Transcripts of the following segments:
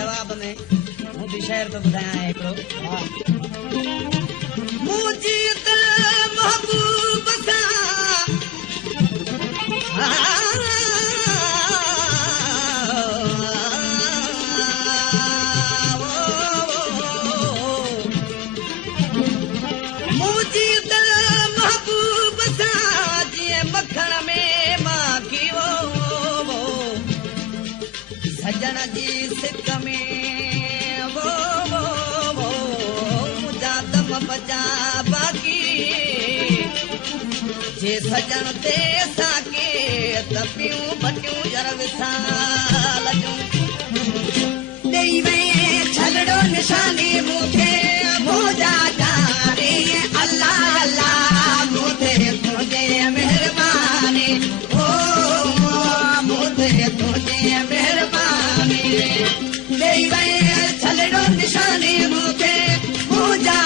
जवाब में हूं भी शहर तो ॿुधायां हिकिड़ो मुंहिंजी दिल महबूब सां मुंहिंजी दिल महबूब सां जीअं मखण में माखी सजण जी सिक में बचा बाकी जे सजण ते साके तपियूं बटियूं जर विसाल ॾेई वे छलड़ो निशानी मूंखे भोजा जाने अल्लाह अल्लाह मूंखे तुंहिंजे महिरबानी ओ मूंखे तुंहिंजे महिरबानी ॾेई वे छलड़ो निशानी मूंखे भोजा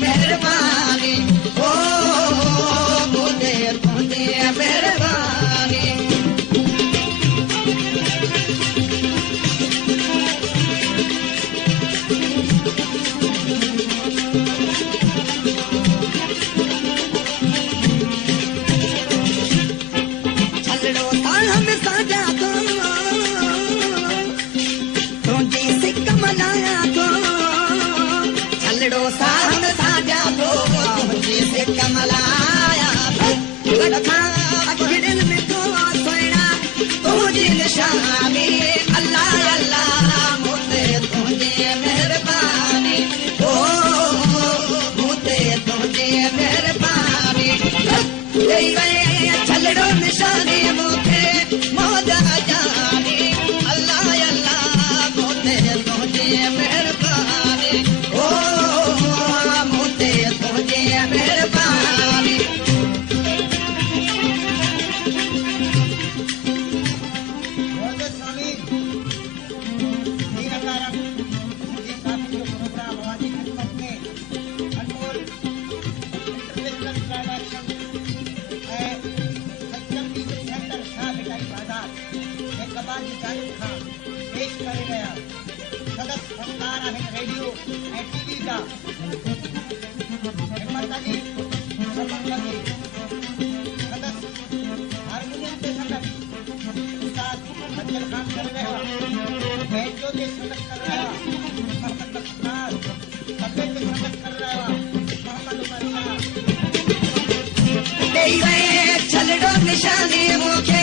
मेहरबानी ओ मुझे तुझे मेहरबानी छलड़ो ताह में साजा तो तुझी सिक मनाया तो छलड़ो साह में कमलाया दिल में तो सोना तुझे निशानी अल्लाह अल्लाह मुझे तुझे मेहरबानी ओ मुझे तुझे मेहरबानी छलड़ो निशानी मुझे मौजा जानी अल्लाह अल्लाह मुझे तुझे मेहरबानी ओ मुझे तुझे मेहरबानी रेडियो ऐं टीवी जा हिम्मत अली सबरमती सदस्य हारमोनियम ते संगत उस्ताद अफजल खान कर रहा बैंजो ते संगत कर रहा मोहम्मद बख्तार तबले ते संगत कर रहा मोहम्मद उमर शाह छलड़ो निशानी मुझे